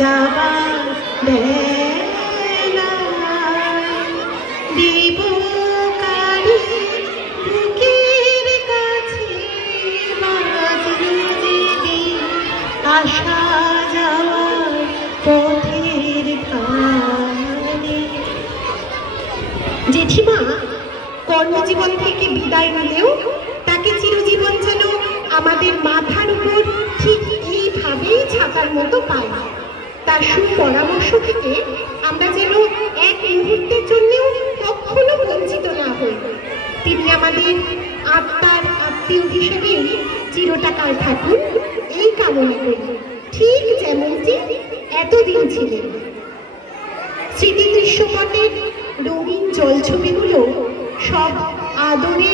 যাবার বেলায় দেব কারি বুকের কাছে বাজলো যেদিন আসা যাওয়ার পথের ধারে। জেঠিমা কর্মজীবন থেকে বিদায় নিলেও তাকে চিরজীবন যেন আমাদের মাথার উপর ঠিক এইভাবেই ছাতার মতো পাই। তার সুপরামর্শ থেকে আমরা যেন এক মুহূর্তের জন্যও কখনো বঞ্চিত না হই। তিনি আমাদের আত্মার আত্মীয় হিসেবেই চিরটাকাল থাকুন এই কামনা করি, ঠিক যেমনটি এতদিন ছিলেন। স্মৃতি দৃশ্যপটের রঙিন জলছবিগুলো সব আদরে